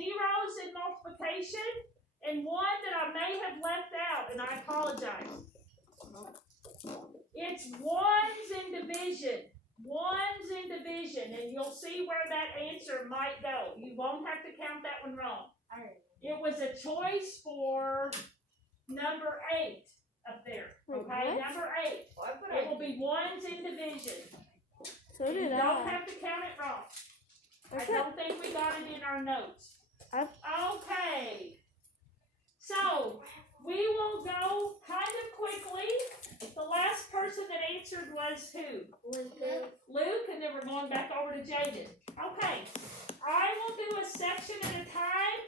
zeros in multiplication and one that I may have left out, and I apologize. It's ones in division. Ones in division, and you'll see where that answer might go. You won't have to count that one wrong. It was a choice for number 8 up there. Okay, number 8. It will be ones in division. So did you don't have to count it wrong. Okay. I don't think we got it in our notes. Okay. So we will go kind of quickly. The last person that answered was who? Luke, and then we're going back over to Jaden. Okay. I will do a section at a time,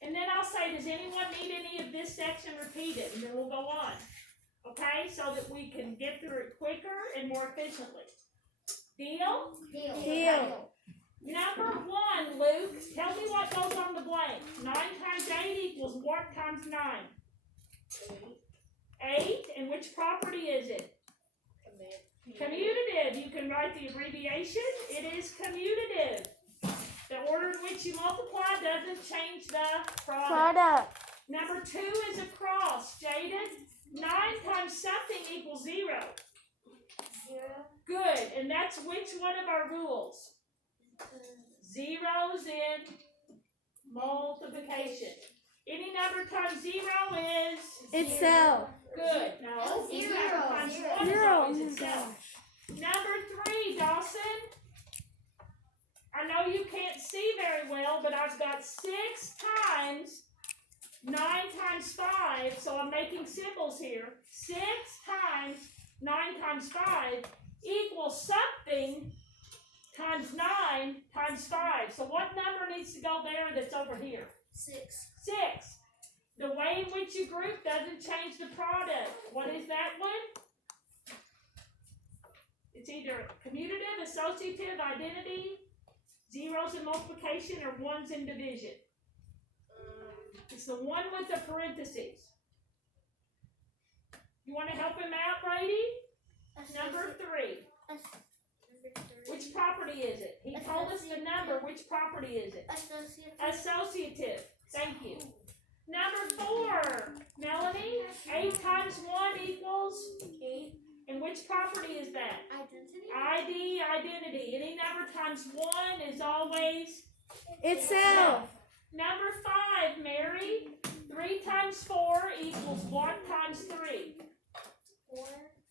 and then I'll say, does anyone need any of this section repeated? And then we'll go on. Okay, so that we can get through it quicker and more efficiently. Deal? Deal. Number 1, Luke, tell me what goes on the blank. 9 times 8 equals what times 9? 8, and which property is it? Commutative. You can write the abbreviation. It is commutative. The order in which you multiply doesn't change the product. Number 2 is a cross. Jaden, 9 times something equals 0. Good, and that's which one of our rules? Zeros in multiplication. Any number times 0 is? Itself. Good. No. Any number times 1 is always itself. Number 3, Dawson. I know you can't see very well, but I've got 6 times 9 times 5, so I'm making symbols here. 6 times 9 times 5 equals something times 9 times 5. So what number needs to go there that's over here? 6. 6. The way in which you group doesn't change the product. What is that one? It's either commutative, associative, identity, zeros in multiplication, or ones in division. It's the one with the parentheses. You want to help him out, Brady? Number 3. Which property is it? He told us the number. Which property is it? Associative. Thank you. Number 4. Melanie, 8 times 1 equals? 8. And which property is that? Identity. Identity. Any number times 1 is always? Itself. Number 5, Mary. 3 times 4 equals what times 3?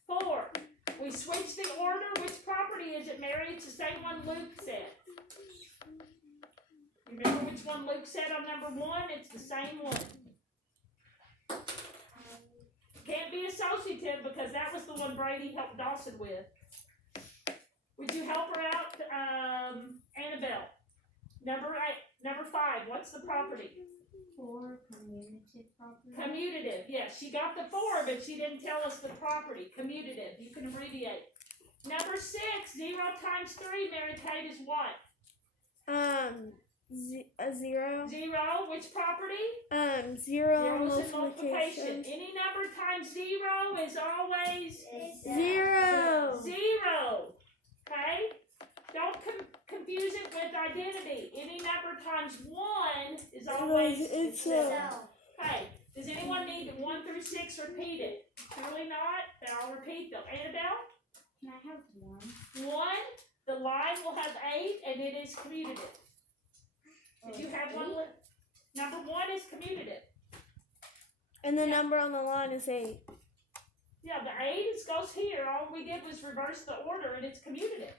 4. We switch the order. Which property is it, Mary? It's the same one Luke said. Remember which one Luke said on number 1? It's the same one. Can't be associative because that was the one Brady helped Dawson with. Would you help her out, Annabelle? Number 5, what's the property? 4. Commutative property. Commutative, yes. She got the 4, but she didn't tell us the property. Commutative, you can abbreviate. Number 6, 0 times 3, Mary Kate, is what? A 0. 0, which property? 0 Zeros in multiplication. multiplication. Any number times 0 is always? 0. 0. Okay? Don't confuse it with identity. Any number times 1 is always itself. Okay. Does anyone need 1 through 6 repeated? Surely not. Then I'll repeat them. Annabelle? Can I have 1? 1. The line will have 8, and it is commutative. Did you have 1? Number 1 is commutative. And the number on the line is 8. Yeah, the 8 goes here. All we did was reverse the order, and it's commutative.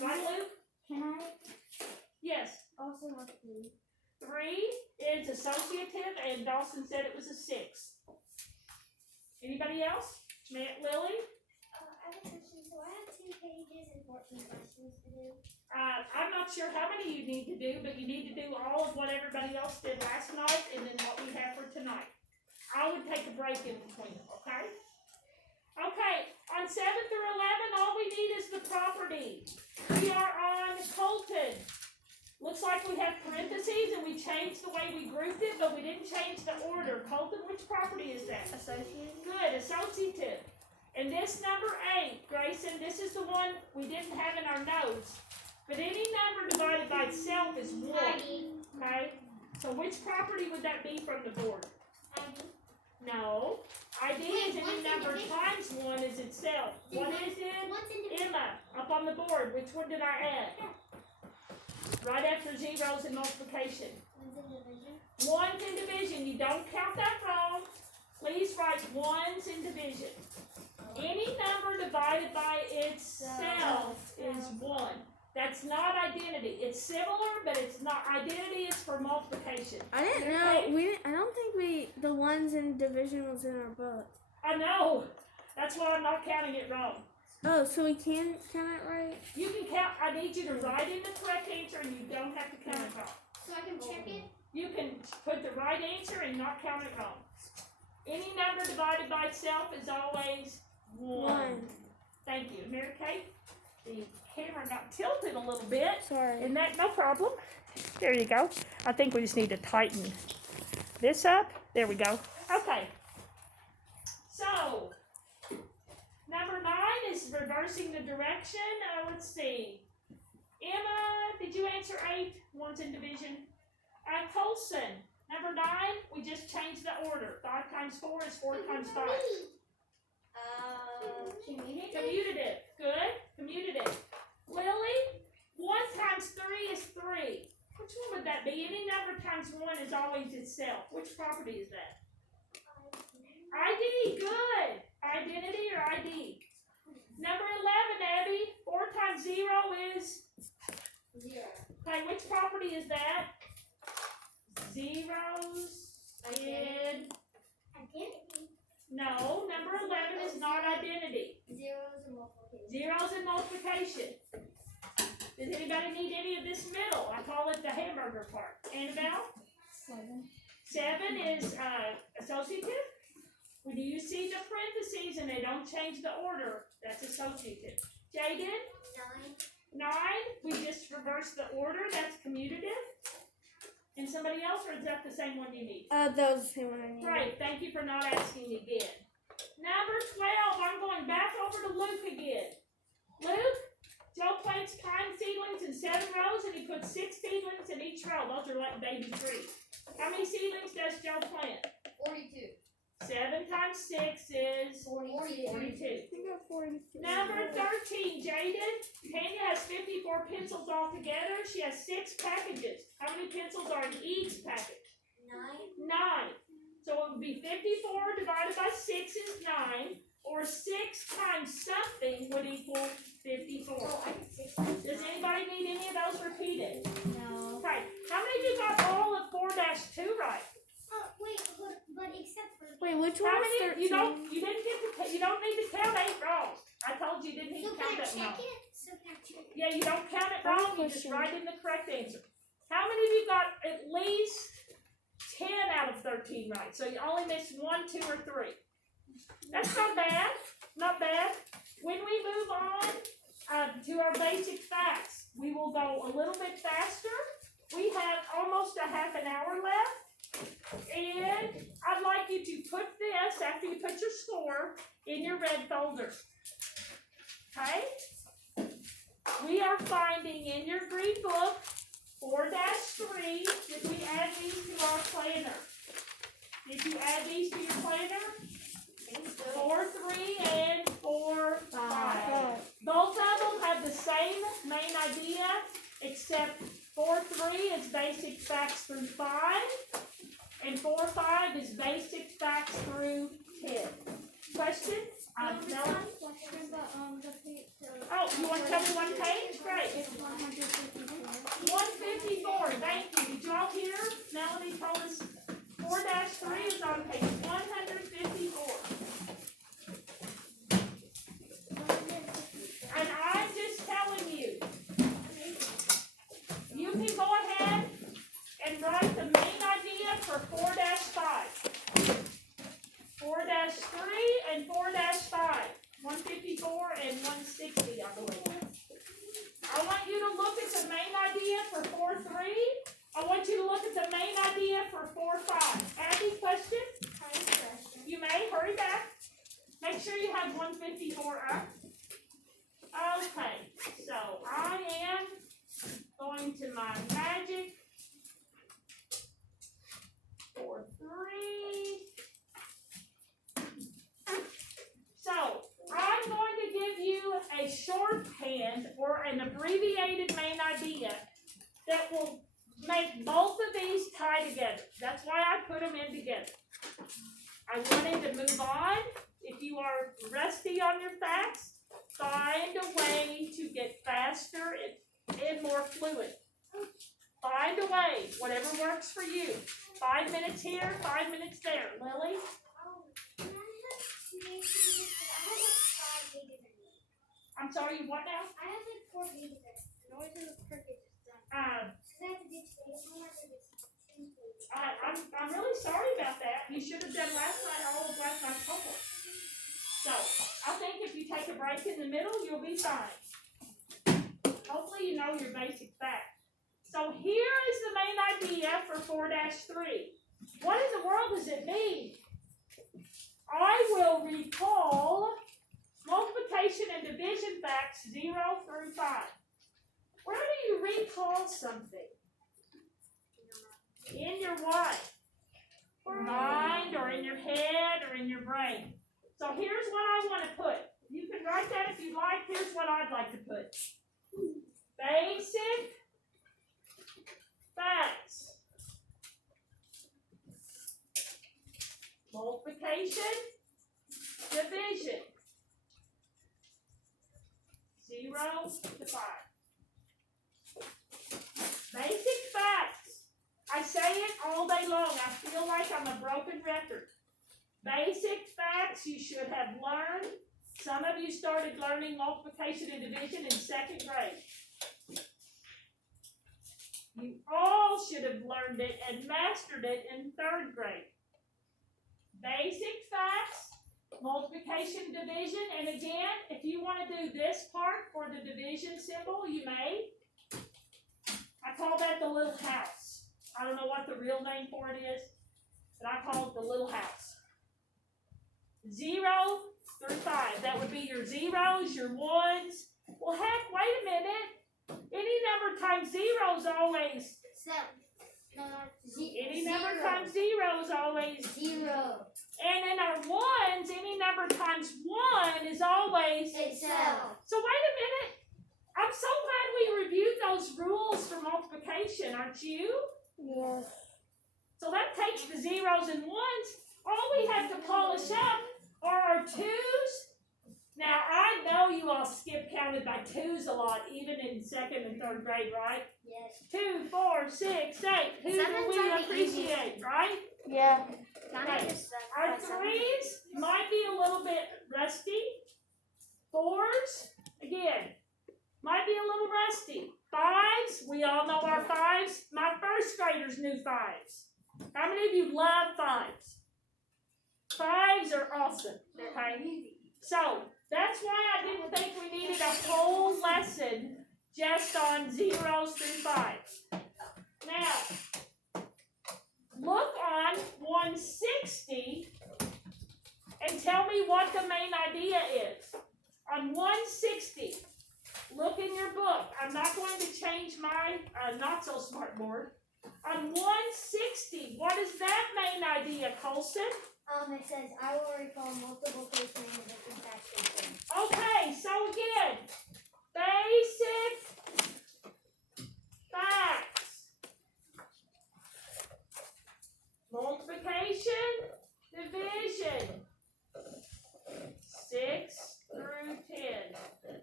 Right, Luke? Can I Yes. also have 3? 3 is associative, and Dawson said it was a 6. Anybody else? Lily? I have a question. So I have 2 pages and 14 questions to do. I'm not sure how many you need to do, but you need to do all of what everybody else did last night, and then what we have for tonight. I would take a break in between them, okay? Okay, on 7 through 11, all we need is the property. We are on Colton. Looks like we have parentheses, and we changed the way we grouped it, but we didn't change the order. Colton, which property is that? Associative. Good, associative. And this number 8, Grayson, this is the one we didn't have in our notes. But any number divided by itself is 1. Okay? So which property would that be from the board? ID. No. ID is Wait, any one's number individual. times 1 is itself. Then What one- is it? What's individual? Emma, up on the board, which one did I add? Right after zeros and multiplication. One's in division. Ones in division, you don't count that wrong. Please write ones in division. Any number divided by itself is 1. That's not identity. It's similar, but it's not. Identity is for multiplication. I didn't Okay. know. I don't think the ones in division was in our book. I know. That's why I'm not counting it wrong. Oh, so we can count it right? You can count. I need you to write in the correct answer, and you don't have to count it wrong. So I can check it. You can put the right answer and not count it wrong. Any number divided by itself is always 1. Thank you. Mary Kate, the camera got tilted a little bit. Sorry. Isn't that no problem? There you go. I think we just need to tighten this up. There we go. Okay. So, number 9 is reversing the direction. Let's see. Emma, did you answer 8? One's in division. Colson, number 9, we just changed the order. 5 times 4 is 4 times 5. Community. Commutative. Good. Commutative. Lily, 1 times 3 is 3. Which one would that be? Any number times 1 is always itself. Which property is that? ID. Good. Identity or ID? Number 11, Abby. 4 times 0 is? 0. Okay, which property is that? Zeros in... Identity. No, number 11 is not identity. Zeros and multiplication. Zeros and multiplication. Does anybody need any of this middle? I call it the hamburger part. Annabelle? 7 is associative. When you see the parentheses and they don't change the order, that's associative. Jaden? 9. 9, we just reverse the order, that's commutative. And somebody else, or is that the same one you need? That was the same one I needed. Great, thank you for not asking again. Number 12, I'm going back over to Luke again. Luke, Joe plants pine seedlings in 7 rows and he puts 6 seedlings in each row. Those are like baby trees. How many seedlings does Joe plant? 42. 7 times 6 is 42. 42. I think I'm 42. Number 13, Jaden. Tanya has 54 pencils altogether. She has 6 packages. How many pencils are in each package? 9. 9. So it would be 54 divided by 6 is 9, or 6 times something would equal 54. Oh, I did 6. Does anybody need any of those repeated? No. Okay. How many of you got all of 4-2 right? Wait, but except for. Wait, which one How was many? 13? You didn't get to. You don't need to count 8 wrong. I told you didn't need So to count can I that check wrong. it? So can I check it? Yeah, you don't count it wrong. You just question. write in the correct answer. How many of you got at least 10 out of 13 right? So you only missed 1, 2, or 3. That's not bad. Not bad. When we move on to our basic facts, we will go a little bit faster. We have almost a half an hour left. And I'd like you to put this, after you put your score, in your red folder. Okay? We are finding in your green book 4-3. Did we add these to our planner? Did you add these to your planner? 4-3 and 4-5. Both of them have the same main idea, except 4-3 is basic facts through 5, and 4-5 is basic facts through 10. Question? No? Oh, you want to tell me one page? Great. 154. Thank you. Did you all hear? Melanie told us 4-3 is on page 154. And I'm just telling you, you can go ahead and write the main idea for 4-5. 4-3 and 4-5. 154 and 160, I believe. I want you to look at the main idea for 4-3. I want you to look at the main idea for 4-5. Abby, question? You may. Hurry back. Make sure you have 154 up. Okay, so I am going to my magic abbreviated main idea that will make both of these tie together. That's why I put them in together. I wanted to move on. If you are rusty on your facts, find a way to get faster and more fluid. Find a way, whatever works for you. 5 minutes here, 5 minutes there. Lily? Oh, can I have 2 days to do this? I have like 5 pages in it. I'm sorry, what now? I have like 4 pages in order to look perfect this time. Because I have to do today, so I have to do 2 pages. I'm really sorry about that. You should have done all of last night's homework. So, I think if you take a break in the middle, you'll be fine. Hopefully you know your basic facts. So here is the main idea for 4-3. What in the world does it mean? I will recall multiplication and division facts 0 through 5. Where do you recall something? In your what? Mind, or in your head, or in your brain. So here's what I want to put. You can write that if you like. Here's what I'd like to put. Basic facts. Multiplication, division. 0 to 5. Basic facts. I say it all day long. I feel like I'm a broken record. Basic facts you should have learned. Some of you started learning multiplication and division in 2nd grade. You all should have learned it and mastered it in 3rd grade. Basic facts, multiplication, division, and again, if you want to do this part for the division symbol, you may. I call that the little house. I don't know what the real name for it is, but I call it the little house. 0 through 5. That would be your zeros, your ones. Well, heck, wait a minute. Any number times 0 is always... Any number times 0 is always... 0. And in our ones, any number times 1 is always... Itself. So wait a minute. I'm so glad we reviewed those rules for multiplication, aren't you? Yes. So that takes the zeros and ones. All we have to polish up are our 2s. Now, I know you all skip counted by 2s a lot, even in 2nd and 3rd grade, right? Yes. 2, 4, 6, 8. Who do we appreciate, right? Yeah. Right. Our 3s might be a little bit rusty. 4s, again, might be a little rusty. 5s, we all know our 5s. My 1st graders knew 5s. How many of you love 5s? 5s are awesome, okay? So, that's why I didn't think we needed a whole lesson just on 0s through 5s. Now, look on 160 and tell me what the main idea is. On 160, look in your book. I'm not going to change my not-so-smart board. On 160, what is that main idea, Colson? It says, I will recall multiplication and division facts. Okay, so again, basic facts. Multiplication, division. 6 through 10.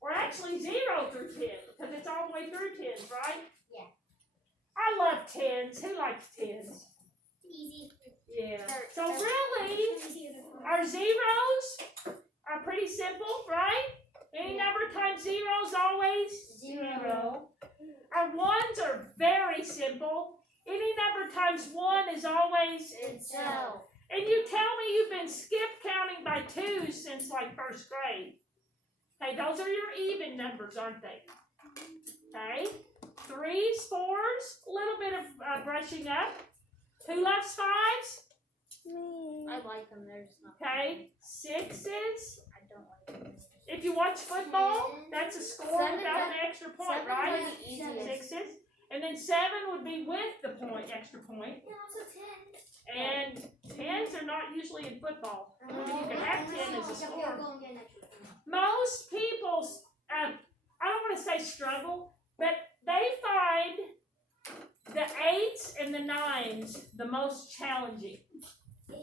Or actually 0 through 10, because it's all the way through 10s, right? Yeah. I love 10s. Who likes 10s? Easy. Yeah. So really, our zeros are pretty simple, right? Any number times 0 is always 0. Our 1s are very simple. Any number times 1 is always Itself. And you tell me you've been skip counting by 2s since like 1st grade. Okay, those are your even numbers, aren't they? Okay. 3s, 4s, a little bit of brushing up. Who loves 5s? Me. I like them. They're just not. Okay. 6s. I don't like them. If you watch football, that's a score Seven, without an extra point, right? was the easiest. 6s. And then 7 would be with the point, extra point. Yeah, also 10. And 10s are not usually in football. You can have 10 as a score. Most people, I don't want to say struggle, but they find the 8s and the 9s the most challenging.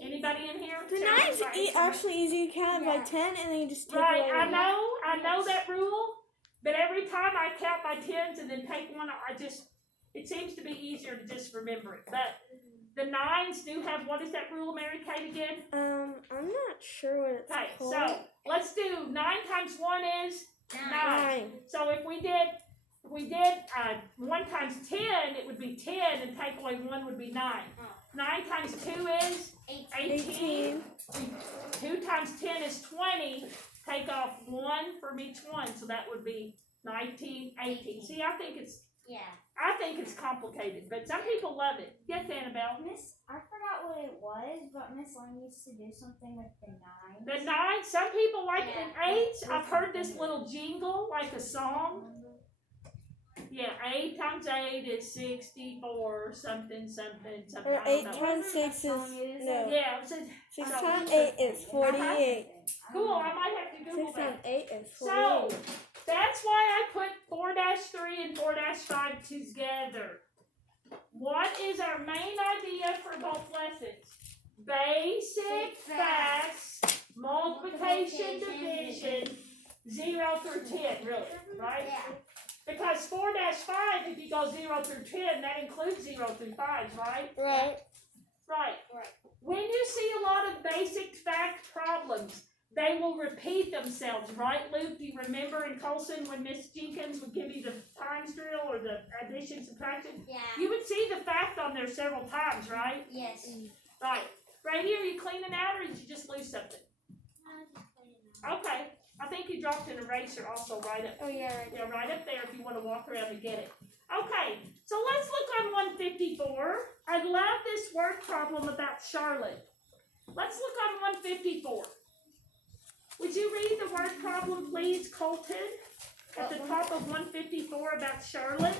Anybody in here? The nine's actually easy. You count by 10 and then you just take Right, away I one. know that rule, but every time I count by 10s and then take one, it seems to be easier to just remember it. But the 9s do have, what is that rule, Mary Kate, again? I'm not sure what it's Okay, called. so let's do 9 times 1 is 9. 9. So if we did 1 times 10, it would be 10, and take away 1 would be 9. 9 times 2 is 18. 2 times 10 is 20. Take off 1 from each one, so that would be 19, 18. See, I think it's complicated, but some people love it. Yes, Annabelle? Miss, I forgot what it was, but Miss Lang used to do something with the 9s. The 9, some people like an 8. I've heard this little jingle, like a song. Yeah, 8 times 8 is 64, something. Or I 8 don't know. times 6 is, no. Yeah, it says, 6 times 8 is 48. cool, I might have to Google 6 times that. 8 is 48. So, that's why I put 4-3 and 4-5 together. What is our main idea for both lessons? Basic facts, multiplication, division, 0 through 10, really, right? Yeah. Because 4-5, if you go 0 through 10, that includes 0 through 5s, right? Right. Right. When you see a lot of basic fact problems, they will repeat themselves, right, Luke? Do you remember in Colson when Miss Jenkins would give you the times drill or the addition, subtraction? Yeah. You would see the fact on there several times, right? Yes. Right. Right here, are you cleaning out or did you just lose something? Okay. I think you dropped an eraser also right up. Oh, yeah, right. Yeah, right up there if you want to walk around and get it. Okay, so let's look on 154. I love this word problem about Charlotte. Let's look on 154. Would you read the word problem, please, Colton? At the top of 154 about Charlotte.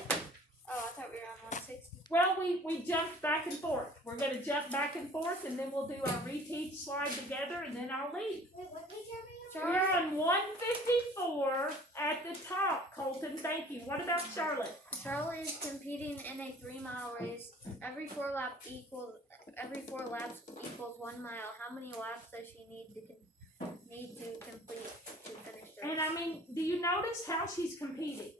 Oh, I thought we were on 160. Well, we jumped back and forth. We're going to jump back and forth, and then we'll do our reteach slide together, and then I'll leave. Wait, what page are we on? We're on 154 at the top, Colton. Thank you. What about Charlotte? Charlotte is competing in a 3-mile race. Every 4 laps equals 1 mile. How many laps does she need to complete to finish the race? And I mean, do you notice how she's competing?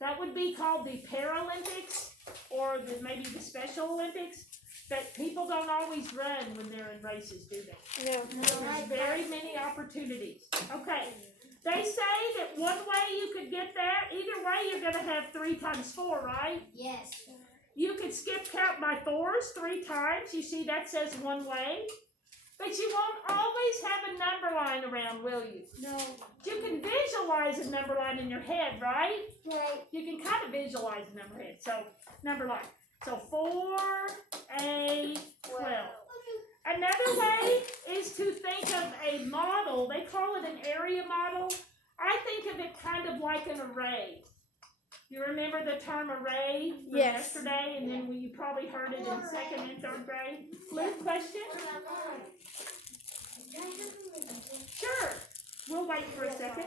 That would be called the Paralympics or maybe the Special Olympics. But people don't always run when they're in races, do they? No. There's very many opportunities. Okay. They say that one way you could get that, either way you're going to have 3 times 4, right? Yes. You could skip count by 4s 3 times. You see that says one way. But you won't always have a number line around, will you? No. You can visualize a number line in your head, right? Right. You can kind of visualize a number head. So, number line. So 4, 8, 12. Another way is to think of a model. They call it an area model. I think of it kind of like an array. You remember the term array from yesterday, and then you probably heard it in 2nd and 3rd grade. Luke, question? Sure. We'll wait for a second.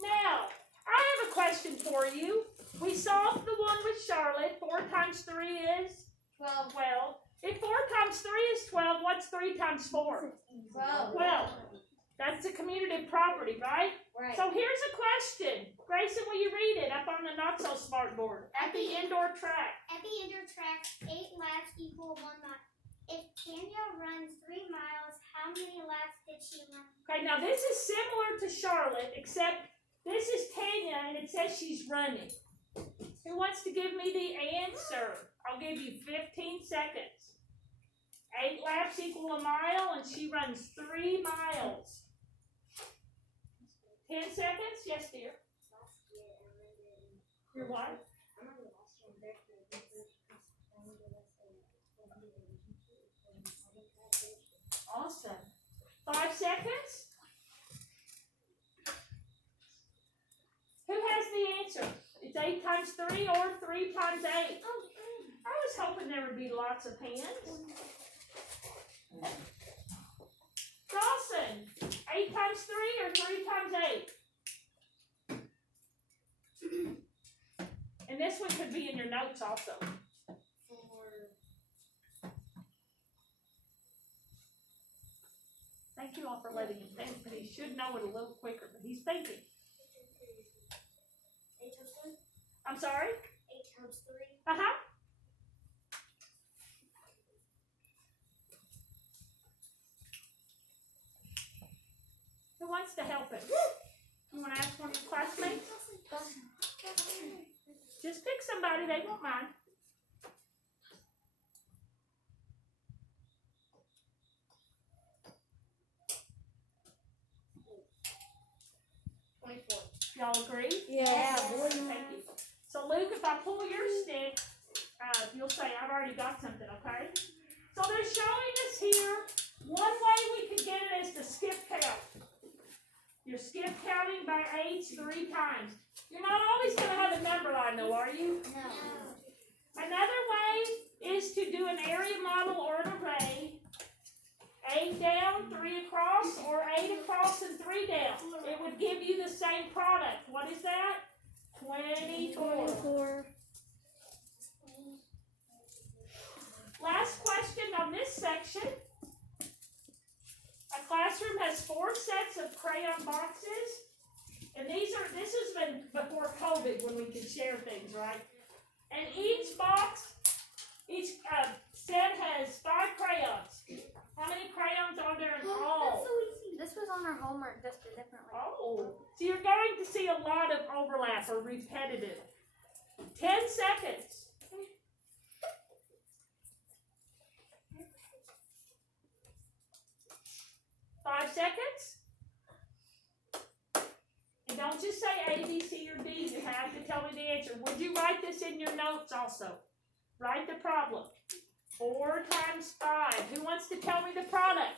Now, I have a question for you. We solved the one with Charlotte. 4 times 3 is 12. If 4 times 3 is 12, what's 3 times 4? 12. That's a commutative property, right? Right. So here's a question. Grayson, will you read it up on the not so smart board? At the indoor track. At the indoor track, 8 laps equal 1 mile. If Tanya runs 3 miles, how many laps did she run? Okay, now this is similar to Charlotte, except this is Tanya and it says she's running. Who wants to give me the answer? I'll give you 15 seconds. 8 laps equal a mile and she runs 3 miles. 10 seconds? Yes, dear. Your what? Awesome. 5 seconds? Who has the answer? It's 8 times 3 or 3 times 8. I was hoping there would be lots of hands. 8 times 3 or 3 times 8? And this one could be in your notes also. Thank you all for letting him think, but he should know it a little quicker, but he's thinking. 8 times 3? I'm sorry? 8 times 3? Uh-huh. Who wants to help him? You want to ask one of your classmates? Just pick somebody, they won't mind. Y'all agree? Yeah. Thank you. So Luke, if I pull your stick, you'll say I've already got something, okay? So they're showing us here, one way we could get it is to skip count. You're skip counting by age 3 times. You're not always going to have a number line though, are you? No. Another way is to do an area model or an array. 8 down, 3 across, or 8 across and 3 down. It would give you the same product. What is that? 24. 24. Last question on this section. A classroom has 4 sets of crayon boxes. And this has been before COVID when we could share things, right? And each box, each set has 5 crayons. How many crayons are there in all? This was on our homework, just a different way. Oh, so you're going to see a lot of overlap or repetitive. 10 seconds. Five seconds. And don't just say A, B, C, or D. You have to tell me the answer. Would you write this in your notes also? Write the problem. 4 times 5. Who wants to tell me the product?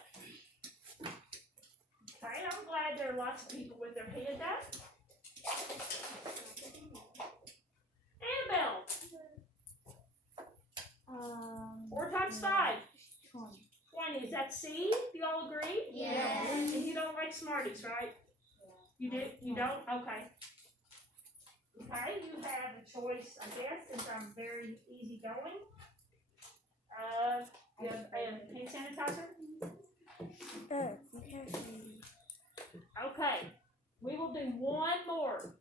Okay, I'm glad there are lots of people with their hand up. Annabelle. 4 times 5. 20. Is that C? Do you all agree? Yes. And you don't like Smarties, right? You do? You don't? Okay. Okay, you have a choice, I guess, since I'm very easygoing. You have a hand sanitizer? Okay. Okay, we will do one more.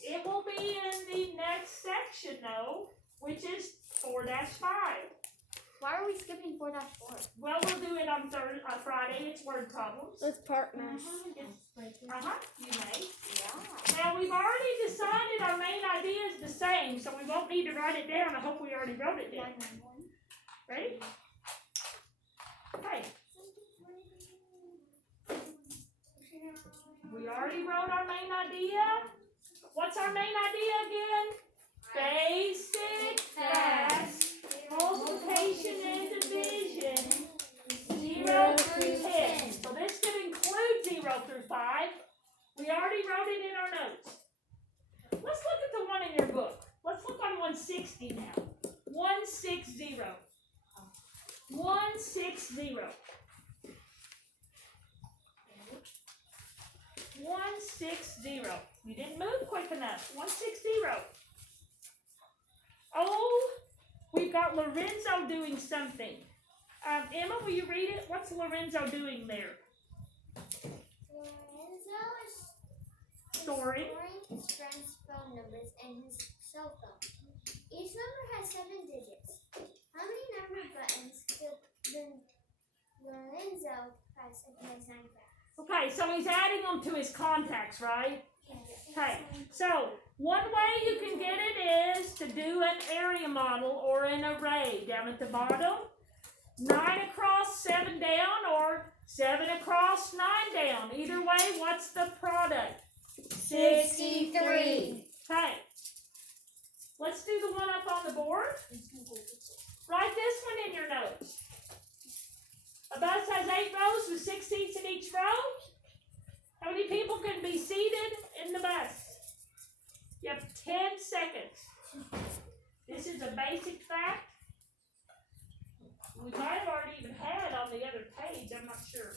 It will be in the next section, though, which is 4-5. Why are we skipping 4-4? Well, we'll do it on Friday. It's word problems. With partners. You may. Yeah. Now, we've already decided our main idea is the same, so we won't need to write it down. I hope we already wrote it down. Ready? Okay. We already wrote our main idea. What's our main idea again? Basic facts, multiplication and division, 0 through 10. So this could include 0 through 5. We already wrote it in our notes. Let's look at the one in your book. Let's look on 160 now. 160. 160. 160. You didn't move quick enough. 160. Oh, we've got Lorenzo doing something. Emma, will you read it? What's Lorenzo doing there? Lorenzo is Storing. his friend's phone numbers and his cell phone. Each number has 7 digits. How many number buttons did Lorenzo press and play 9 facts? Okay, so he's adding them to his contacts, right? Yes. Okay, so one way you can get it is to do an area model or an array down at the bottom. 9 across, 7 down, or 7 across, 9 down. Either way, what's the product? 63. Okay, let's do the one up on the board. Write this one in your notes. A bus has 8 rows with 6 seats in each row. How many people can be seated in the bus? You have 10 seconds. This is a basic fact. We might have already even had it on the other page, I'm not sure.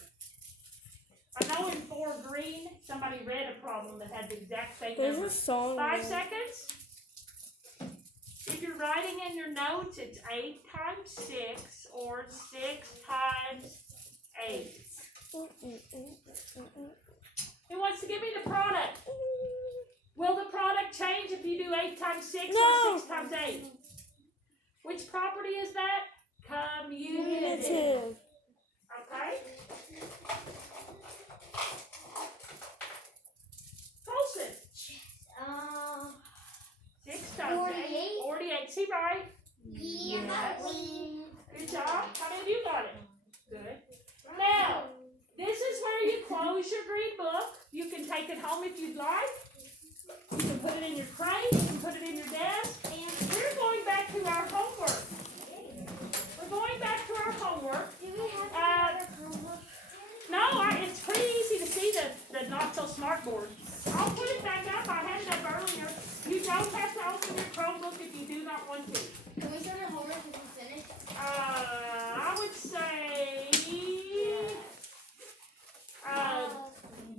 I know in 4 green, somebody read a problem that had the exact same There's number. a song. 5 seconds. If you're writing in your notes, it's 8 times 6 or 6 times 8. Who wants to give me the product? Will the product change if you do 8 times 6 No. or 6 times 8? Which property is that? Commutative. Commutative. Okay? Colson. 6 times 8. 48. See right? Yes. Good job. How many of you got it? Good. Now, this is where you close your green book. You can take it home if you'd like. You can put it in your crate. You can put it in your desk. And we're going back to our homework. We're going back to our homework. Do we have to do homework? No, it's pretty easy to see the not so smart board. I'll put it back up. I had it up earlier. You don't have to open your Chromebook if you do not want to. Can we start our homework if we finish? I would say,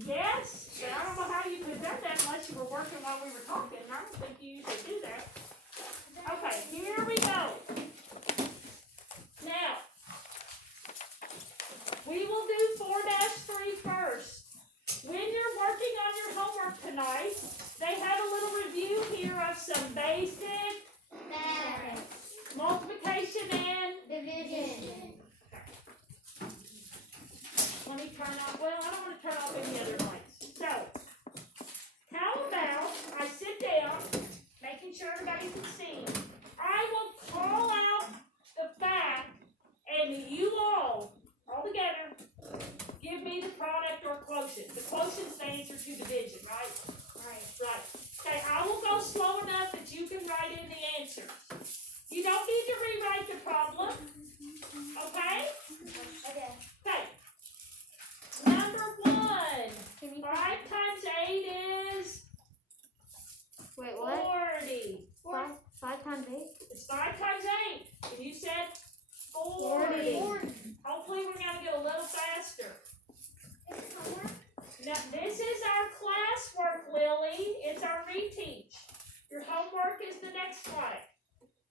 yes. But I don't know how you could have done that unless you were working while we were talking. I don't think you usually do that. Okay, here we go. Now, we will do 4-3 first. When you're working on your homework tonight, they have a little review here of some basic multiplication and Division. let me turn off, well, I don't want to turn off any other lights. So, how about I sit down, making sure everybody can see. I will call out the fact, and you all together, give me the product or quotient. The quotient's the answer to division, right? Right. Okay, I will go slow enough that you can write in the answers. You don't need to rewrite the problem. Okay? Okay. Number 1. 5 times 8 is Wait, what? 40. 5 times 8? It's 5 times 8. And you said 40. Hopefully we're going to get a little faster. Now, this is our classwork, Lily. It's our reteach. Your homework is the next slide.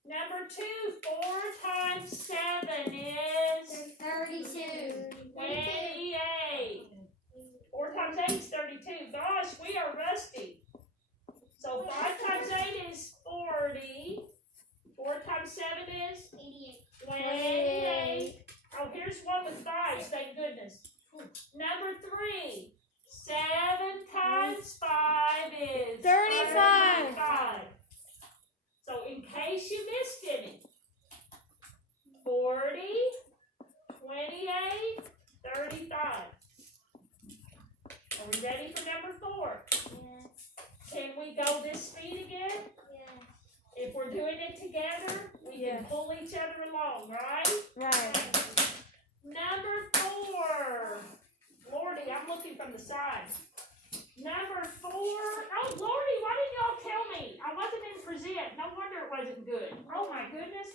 Number 2, 4 times 7 is 32. 28. 4 times 8 is 32. Gosh, we are rusty. So 5 times 8 is 40. 4 times 7 is 28. Oh, here's one with 5, thank goodness. Number 3. 7 times 5 is 35. So in case you missed any, 40, 28, 35. Are we ready for number 4? Yes. Can we go this speed again? Yes. If we're doing it together, we can pull each other along, right? Right. Number 4. Lordy, I'm looking from the side. Number 4. Oh, Lordy, why didn't y'all tell me? I wasn't in present. No wonder it wasn't good. Oh my goodness.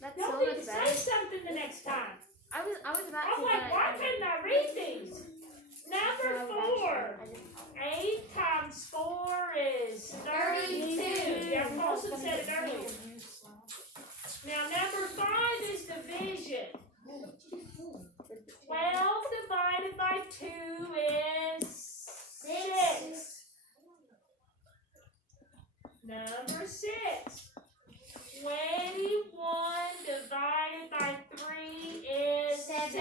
That's Y'all so need much to say better. something the next time. I was about I'm to. like, why couldn't I read these? Number 4. I just 8 times 4 is 32. Yeah, Paulson said it earlier. Now, number 5 is division. 12 divided by 2 is 6. Number 6. 21 divided by 3 is 7.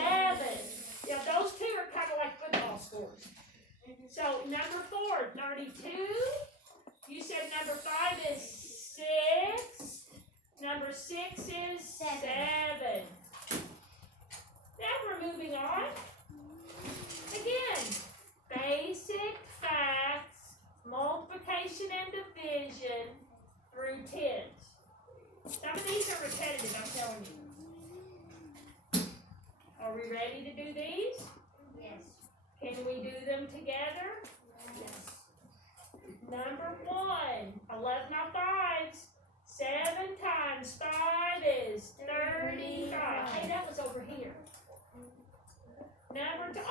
Yeah, those two are kind of like football scores. So, number 4, 32. You said number 5 is 6. Number 6 is 7. Now we're moving on. Again, basic facts, multiplication and division through tens. Some of these are repetitive, I'm telling you. Are we ready to do these? Yes. Can we do them together? Yes. Number 1, 11 on 5s. 7 times 5 is 35. Hey, that was over here. Number 2.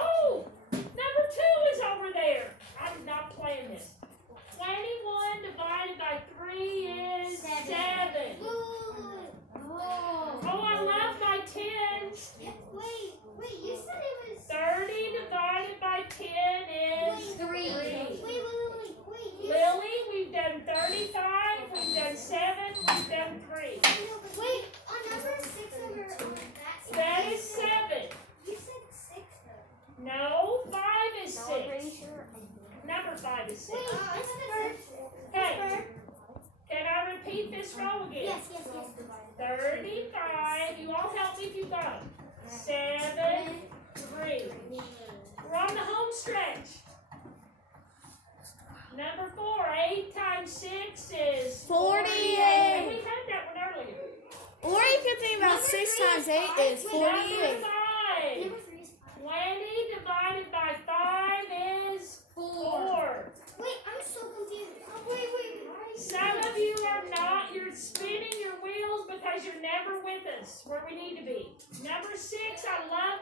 36. It's Okay. Can I repeat this row again? Yes. 35. You all help me if you go. 7, 3. We're on the home stretch. Number 4. 8 times 6 is 48. We had that one earlier. Or you could think about 6 times 8 is Number 48. 5. 20 divided by 5 is 4. Wait, I'm so confused. Oh, wait. Some of you are not, you're spinning your wheels because you're never with us where we need to be. Number 6, I love